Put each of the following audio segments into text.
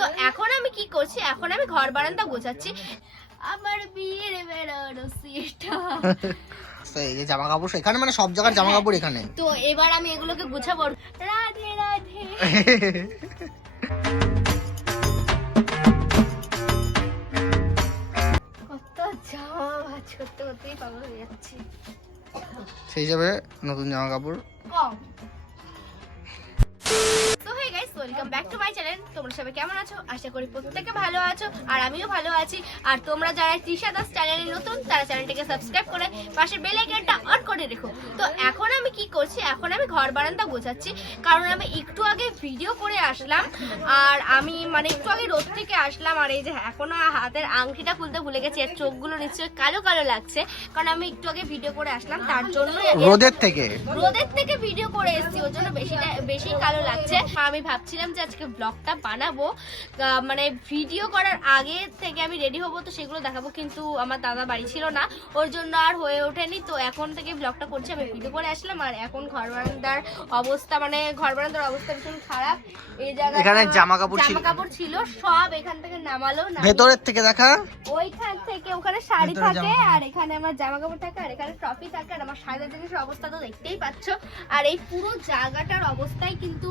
তো এখন আমি কি করছি? এখন আমি ঘর বারান্দা গোছাচ্ছি। আমার বিয়ের বেরোনো সিটটা তো এই যে জামা কাপড় এখানে মানে সব জায়গার জামা কাপড় এখানে? তো এবার আমি এগুলোকে গুছাবো। রাধে রাধে। কত জামা ভাজ করতে করতেই পাগল হয়ে যাচ্ছি। সেই হিসাবে নতুন জামা কাপড় কম। Welcome back to my channel তোমরা সবাই কেমন আছো? আশা করি প্রত্যেকে ভালো আছো আর আমিও ভালো আছি। আর তোমরা যারা তৃষা দাস চ্যানেলে নতুন তারা চ্যানেলটাকে সাবস্ক্রাইব করে পাশে বেল আইকনটা অন করে রেখো। তো এখন আমি কি করছি? এখন আমি ঘর বারান্দা গোছাচ্ছি কারণ আমি একটু আগে ভিডিও করে আসলাম আর আমি মানে একটু আগে রোদ থেকে আসলাম আর এই যে এখনও হাতের আংটিটা খুলতে ভুলে গেছি আর চোখগুলো নিশ্চয়ই কালো কালো লাগছে কারণ আমি একটু আগে ভিডিও করে আসলাম তার জন্য রোদের থেকে? রোদের থেকে ভিডিও করে এসেছি ওর জন্য বেশি বেশি কালো লাগছে। আমি ভাবছিলাম যে আজকে ব্লগটা বানাবো মানে ভিডিও করার আগে থেকে আমি রেডি হব তো সেগুলো দেখাবো কিন্তু আমার দাদা বাড়ি ছিল না ওর জন্য আর হয়ে ওঠেনি তো এখন থেকে ব্লগটা করছি আমি ভিডিও করে আসলাম আর এখন ঘর বারান্দার অবস্থা মানে ঘর বারান্দার অবস্থা ভীষণ খারাপ এই জায়গায় এখানে জামা কাপড় ছিল। জামা কাপড় ছিল সব এখান থেকে নামালো নামিয়ে- ভেতরের থেকে দেখা ওইখান থেকে ওখানে শাড়ি থাকে আর এখানে আমার জামা কাপড় থাকে আর এখানে ট্রফি থাকে আর আমার সাদা জিনিসের অবস্থা তো দেখতেই পাচ্ছ আর এই পুরো জায়গাটার অবস্থাই কিন্তু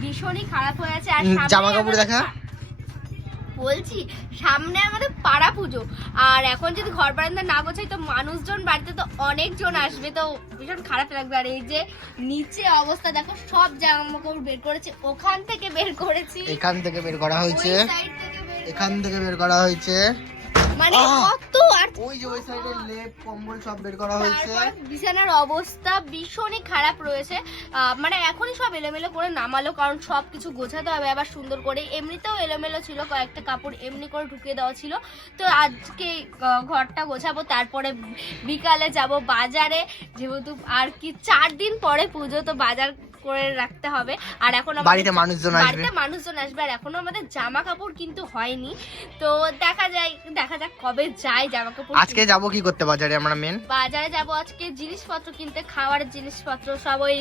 ভীষণই খারাপ হয়ে আছে আর জামা কাপড় দেখা? বলছি সামনে আমাদের পাড়া পুজো। আর এখন যদি ঘর বারান্দা না গোছাই তো মানুষজন বাড়িতে তো অনেকজন আসবে তো ভীষণ খারাপ লাগবে। আর এই যে নিচে অবস্থা দেখো সব জামা কাপড় বের করেছে। ওখান থেকে বের করেছি। এখান থেকে বের করা হয়েছে। এখান থেকে বের করা হয়েছে। মানে! কত আর ওই যে ওই সাইডের লেপ কম্বল সব বের করা হয়েছে। বিছানার অবস্থা ভীষণই খারাপ রয়েছে। মানে এখনই সব এলোমেলো করে নামালো কারণ সব কিছু গোছাতে হবে আবার সুন্দর করে। এমনিতেও এলোমেলো ছিল কয়েকটা কাপড় এমনি করে ঢুকিয়ে দেওয়া ছিল। তো আজকে ঘরটা গোছাবো তারপরে বিকালে যাব বাজারে। যেহেতু আর কি চার দিন পরে পুজো তো বাজার করে রাখতে হবে। আর এখন আমাদের- বাড়িতে মানুষজন আসবে। বাড়িতে মানুষজন আসবে। আর এখনও আমাদের জামা কাপড় কিন্তু হয়নি। তো দেখা যায় দেখা যাক কবে যায় জামা কাপড় আজকে যাব কি করতে বাজারে আমরা মেন বাজারে যাব আজকে জিনিসপত্র কিনতে খাওয়ার জিনিসপত্র সব ওই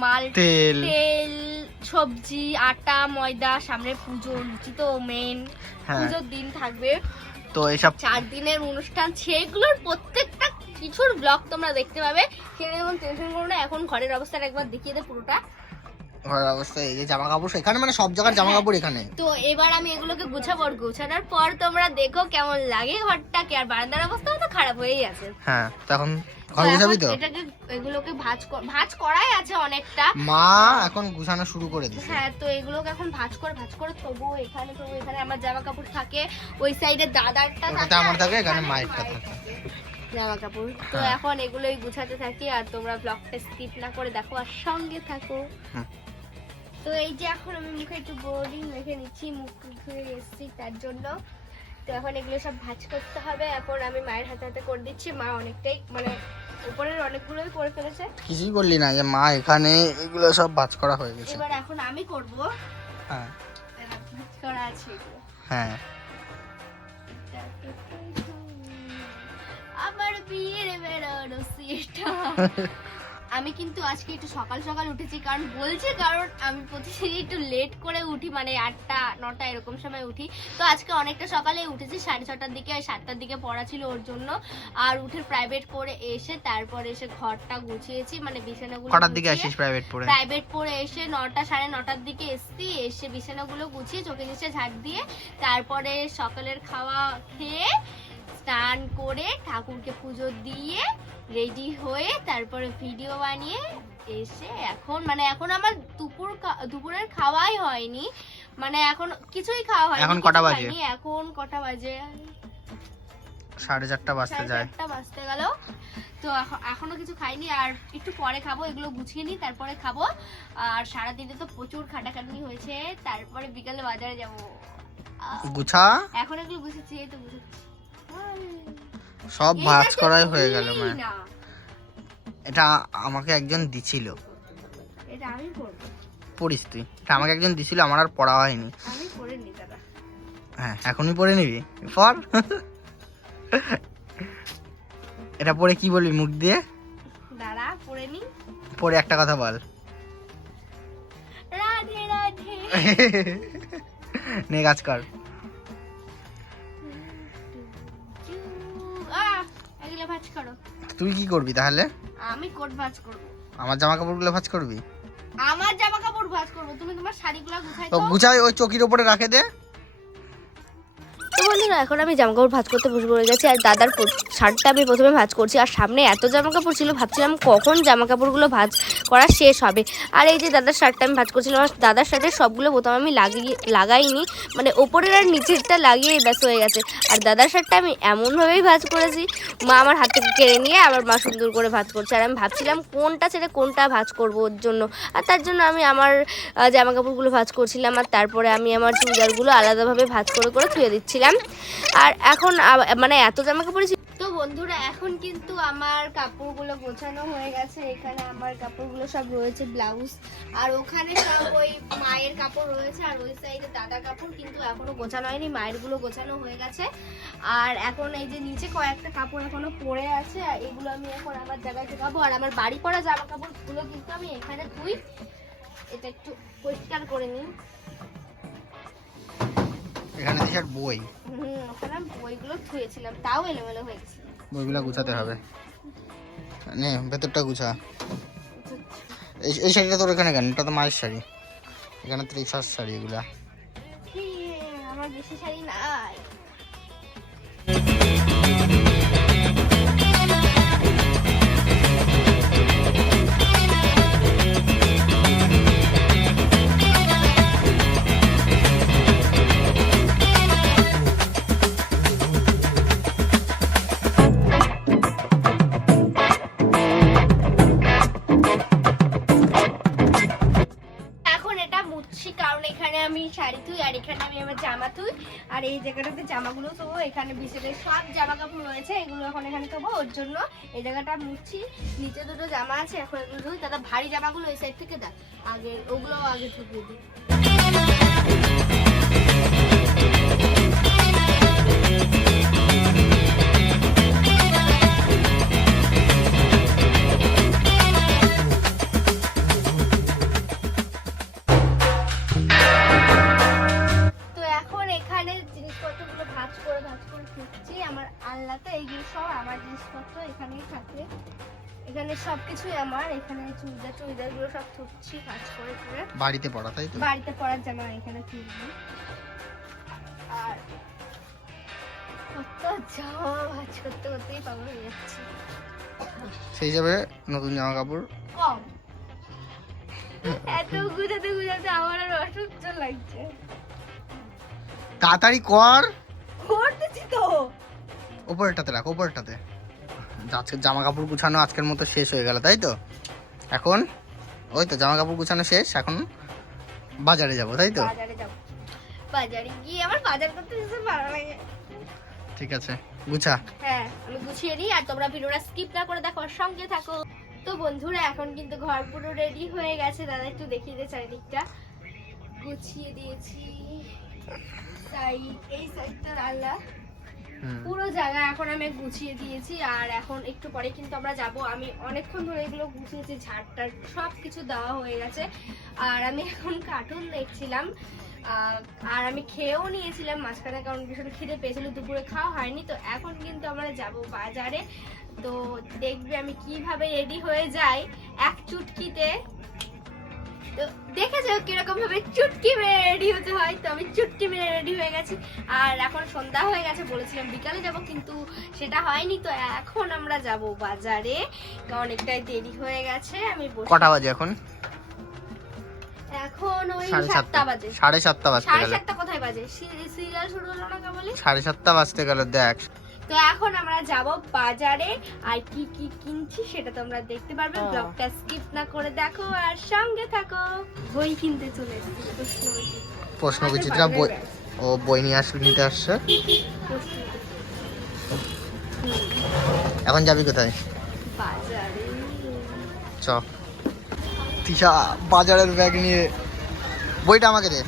মাল তেল। তেল সবজি আটা ময়দা সামনে পুজো লুচি তো মেন হ্যাঁ। পুজোর দিন থাকবে। তো এসব চার দিনের অনুষ্ঠান সেগুলোর প্রত্যেকটা কিছুর ব্লগ তোমরা দেখতে পাবে। যেমন টেনশন করো না এখন ঘরের অবস্থাটা একবার দেখিয়ে দে পুরোটা। ঘরের অবস্থা এই যে জামা কাপড় এখানে মানে সব জায়গার জামা কাপড় এখানে। তো এবার আমি এগুলোকে গুছাবো আর গোছানোর পর তোমরা দেখো কেমন লাগে ঘরটাকে আর বারান্দার অবস্থাও তো খারাপ হয়েই আছে। হ্যাঁ তো এখন তো ঘর গুছাবি তো? এটাকে এগুলোকে ভাজ ভাজ করাই আছে অনেকটা। মা এখন গুছানো শুরু করে দিছে। হ্যাঁ তো এগুলোকে এখন ভাজ করে ভাজ করে থবো এখানে থবো এখানে আমার জামা কাপড় থাকে ওই সাইডে দাদারটা ওটাতে আমার থাকে, এখানে মায়েরটা থাকে। জামা কাপড়। তো হ্যাঁ। এখন এগুলোই গুছাতে থাকি আর তোমরা ব্লগটা স্কিপ না করে দেখো আর সঙ্গে থাকো। তো এই যে এখন আমি মুখে একটু বোর্ডিং রেখে নিচ্ছি মুখ ধুয়ে এসেছি তার জন্য। তো এখন এগুলো সব ভাজ করতে হবে এখন আমি মায়ের হাতে হাতে করে দিচ্ছি। মা অনেকটাই মানে উপরের অনেকগুলোই করে ফেলেছে। কিছুই বললি না যে মা এখানে এগুলো সব বাজ করা হয়ে গেছে। এবার এখন আমি করব। হ্যাঁ। ভাজ করা আছে। হ্যাঁ। আমার বিয়ের বেরোনো সিটটা আমি কিন্তু আজকে একটু সকাল সকাল উঠেছি কারণ বলছে কারণ আমি প্রতিদিন একটু লেট করে উঠি মানে আটটা নটা এরকম সময় উঠি। তো আজকে অনেকটা সকালে উঠেছি সাড়ে ছটার দিকে আর সাতটার দিকে পড়া ছিল ওর জন্য। আর উঠে প্রাইভেট করে এসে তারপরে এসে ঘরটা গুছিয়েছি মানে বিছানাগুলো কটার দিকে আসিস প্রাইভেট পড়ে প্রাইভেট পড়ে এসে নটা সাড়ে নটার দিকে এসছি এসে বিছানাগুলো গুছিয়ে চোখে নিচে ঝাঁট দিয়ে তারপরে সকালের খাওয়া খেয়ে স্নান করে ঠাকুরকে পুজো দিয়ে রেডি হয়ে তারপরে ভিডিও বানিয়ে এসে এখন মানে এখন আমার দুপুর দুপুরের খাওয়াই হয়নি। মানে এখন কিছুই খাওয়া হয়নি এখন কটা বাজে? এখন কটা বাজে? সাড়ে চারটা বাজতে যায়। চারটা বাজতে গেল। তো এখনও কিছু খাইনি আর একটু পরে খাব এগুলো গুছিয়ে নিই তারপরে খাব। আর সারাদিনে তো প্রচুর খাটাখাটনি হয়েছে তারপরে বিকালে বাজারে যাব। গুছা? এখন এগুলো গুছেছি এই তো গুছাচ্ছি। সব ভাজ করাই হয়ে গেল মানে। এটা আমাকে একজন দিছিল। এটা আমি করব পড়িস তুই। এটা আমাকে একজন দিছিল আমার আর পড়া হয়নি। আমি করে নি দাদা। হ্যাঁ এখনই পড়ে নিবি। পর এটা পড়ে কি বলবি মুখ দিয়ে? দাঁড়া পরে নি। পড়ে একটা কথা বল। রাধে রাধে। নে কাজ কর। তুই কি করবি তাহলে? আমি কোট ভাঁজ করব। আমার জামা কাপড়গুলো ভাঁজ করবি? আমার জামা কাপড় ভাঁজ করব। তুমি তোমার শাড়িগুলো গুছাই তো গুছাই ওই চকির উপরে রাখে দে। বন্ধুরা, এখন আমি জামা কাপড় ভাজ করতে বসে পড়ে গেছি আর দাদার শার্টটা আমি প্রথমে ভাজ করছি। আর সামনে এত জামা কাপড় ছিল, ভাবছিলাম কখন জামা কাপড়গুলো ভাজ করা শেষ হবে। আর এই যে দাদার শার্টটা আমি ভাজ করছিলাম, আর দাদার শার্টের সবগুলো বোতাম আমি লাগিয়ে লাগাইনি। মানে ওপরের আর নিচেরটা লাগিয়ে ব্যাস হয়ে গেছে। আর দাদার শার্টটা আমি এমনভাবেই ভাজ করেছি, মা আমার হাত কেড়ে নিয়ে আবার মা সুন্দর করে ভাজ করছে। আর আমি ভাবছিলাম কোনটা ছেড়ে কোনটা ভাজ করব ওর জন্য। আর তার জন্য আমি আমার জামা কাপড়গুলো ভাজ করছিলাম। আর তারপরে আমি আমার চুড়িদারগুলো আলাদাভাবে ভাজ করে করে ধুয়ে দিচ্ছিলাম। আর এখন মানে এত জামা কাপড় তো বন্ধুরা, এখন কিন্তু আমার কাপড়গুলো গোছানো হয়ে গেছে। এখানে আমার কাপড়গুলো সব রয়েছে, ব্লাউজ। আর ওখানে সব ওই মায়ের কাপড় রয়েছে, আর ওই সাইডে দাদা কাপড়, কিন্তু এখনও গোছানো হয়নি মায়েরগুলো গোছানো হয়ে গেছে। আর এখন এই যে নিচে কয়েকটা কাপড় এখনও পড়ে আছে, আর এগুলো আমি এখন আমার জায়গায় ঢোকাবো। আর আমার বাড়ি পরা জামা কাপড়গুলো কিন্তু আমি এখানে ধুই। এটা একটু পরিষ্কার করে নিই। আর বই। ওখানে বইগুলো ধুয়েছিলাম তাও এলোমেলো হয়ে গেছে। বইগুলো গুছাতে হবে। নে ভেতরটা গুছা। এই এই শাড়িটা তোর এখানে কেন? এটা তো মায়ের শাড়ি। এখানে ত্রিশার শাড়ি এগুলা। আমার বেশি শাড়ি নাই। আমি আমার জামা তুই, আর এই জায়গাটাতে জামাগুলো তো এখানে বিশেষ সব জামা কাপড় রয়েছে, এগুলো এখন এখানে থবো ওর জন্য এই জায়গাটা মুছছি নিচে দুটো জামা আছে, এখন এগুলো দাদা ভারী জামাগুলো এই সাইড থেকে দেখ, আগে ওগুলো আগে ঢুকিয়ে দিই। সব করে করে। বাড়িতে পড়া তাই তো? বাড়িতে জামা এখানে তুলবো আর কত জামা ভাঁজ করতে করতেই পাগল হয়ে যাচ্ছি। সেই হিসাবে নতুন জামা কাপড় কম। এত গুজাতে গুজাতে আমার আর অসহ্য লাগছে। তাড়াতাড়ি কর। করতেছি তো। ওপরটাতে রাখ ওপরটাতে আজকে জামা কাপড় গুছানো আজকের মতো শেষ হয়ে গেল তাই তো? এখন? ওই তো জামা কাপড় গুছানো শেষ এখন বাজারে যাব তাই তো? বাজারে যাব। বাজারে গিয়ে আমার বাজার করতে ভীষণ ভালো লাগে। ঠিক আছে গুছা। হ্যাঁ আমি গুছিয়ে নিই আর তোমরা ভিডিওটা স্কিপ না করে দেখো আর সঙ্গে থাকো। তো বন্ধুরা এখন কিন্তু ঘর পুরো রেডি হয়ে গেছে। দাদা একটু দেখিয়ে দে চারিদিকটা। গুছিয়ে দিয়েছি। সাইড এই সাইডটা আল্লাহ। পুরো জায়গা এখন আমি গুছিয়ে দিয়েছি, আর এখন একটু পরে কিন্তু আমরা যাব। আমি অনেকক্ষণ ধরে এগুলো গুছিয়েছি, ঝাড়টার সব কিছু দেওয়া হয়ে গেছে। আর আমি এখন কার্টুন দেখছিলাম আর আমি খেয়েও নিয়েছিলাম মাঝখানে, কারণ ভীষণ খিদে পেয়েছিল, দুপুরে খাওয়া হয়নি। তো এখন কিন্তু আমরা যাব বাজারে। তো দেখবে আমি কীভাবে রেডি হয়ে যাই এক চুটকিতে। তো দেখেছ কীরকম ভাবে চুটকি মেরে রেডি হতে হয়। তো আমি চুটকি মেরে রেডি হয়ে গেছি। আর এখন সন্ধ্যা হয়ে গেছে বলেছিলাম বিকালে যাব কিন্তু সেটা হয়নি। তো এখন আমরা যাব বাজারে। অনেকটাই দেরি হয়ে গেছে আমি কটা বাজে এখন? এখন ওই সাতটা। বাজে। সাড়ে সাতটা বাজতে সাড়ে সাতটা কোথায় বাজে? সিরিয়াল শুরু হলো না কেবলে? সাড়ে সাতটা বাজতে গেল দেখ। তো এখন আমরা যাব বাজারে। আর কি কি কিনছি সেটা তোমরা দেখতে পারবে। ব্লগটা স্কিপ না করে দেখো আর সঙ্গে থাকো। বই কিনতে চলে এসেছি। প্রশ্ন বিচিত্রা বই ও বই নিয়ে আসলে নিতে আসছে। এখন যাবি কোথায়? বাজারে। চ। তিশা বাজারের ব্যাগ নিয়ে বইটা আমাকে দে।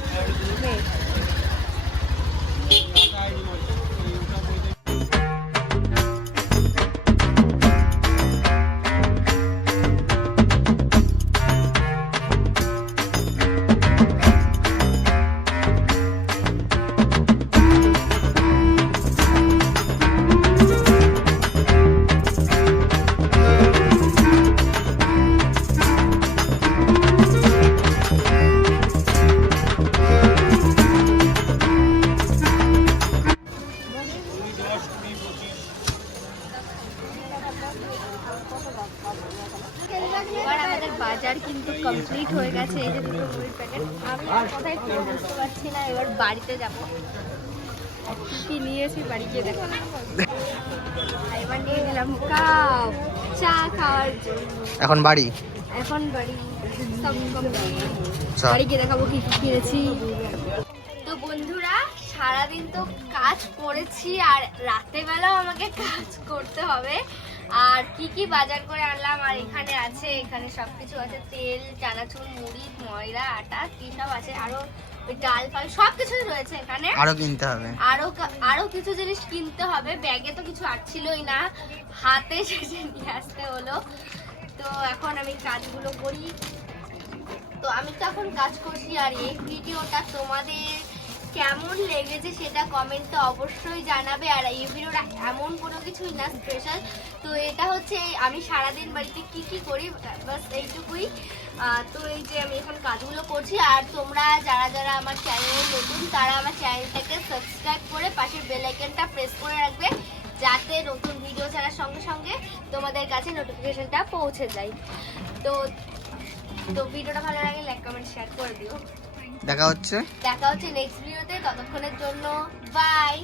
বাজার কিন্তু কমপ্লিট হয়ে গেছে এই যে দুটো মুড়ির প্যাকেট। আমি কোথায় কিনে বুঝতে পারছি না এবার বাড়িতে যাব। কি নিয়ে এসে বাড়ি গিয়ে দেখো। এবার নিয়ে নিলাম কাপ চা খাওয়ার জন্য। এখন বাড়ি? এখন বাড়ি। সব কমপ্লিট বাড়ি গিয়ে দেখাবো কি কিনেছি। তো বন্ধুরা সারাদিন তো কাজ করেছি আর রাতে বেলাও আমাকে কাজ করতে হবে। আর কি কি বাজার করে আনলাম? আর এখানে আছে এখানে সবকিছু আছে। তেল চানাচুর মুড়ি ময়দা আটা কি সব আছে। আরও ডাল ফাল সব কিছুই রয়েছে এখানে। আরও কিনতে হবে। আরও আরও কিছু জিনিস কিনতে হবে। ব্যাগে তো কিছু আটছিলই না। হাতে সেসে নিয়ে আসতে হলো। তো এখন আমি কাজগুলো করি। তো আমি তো এখন কাজ করছি আর এই ভিডিওটা তোমাদের কেমন লেগেছে সেটা কমেন্টে অবশ্যই জানাবে। আর এই ভিডিওটা এমন কোনো কিছুই না স্পেশাল তো এটা হচ্ছে আমি সারাদিন বাড়িতে কি কি করি বাস এইটুকুই। তো এই যে আমি এখন কাজগুলো করছি। আর তোমরা যারা যারা আমার চ্যানেলে নতুন, তারা আমার চ্যানেলটাকে সাবস্ক্রাইব করে পাশের বেল আইকনটা প্রেস করে রাখবে, যাতে নতুন ভিডিও ছাড়ার সঙ্গে সঙ্গে তোমাদের কাছে নোটিফিকেশনটা পৌঁছে যায়। তো তো ভিডিওটা ভালো লাগে লাইক কমেন্ট শেয়ার করে দিও। দেখা হচ্ছে। দেখা হচ্ছে নেক্সট ভিডিওতে ততক্ষণের জন্য বাই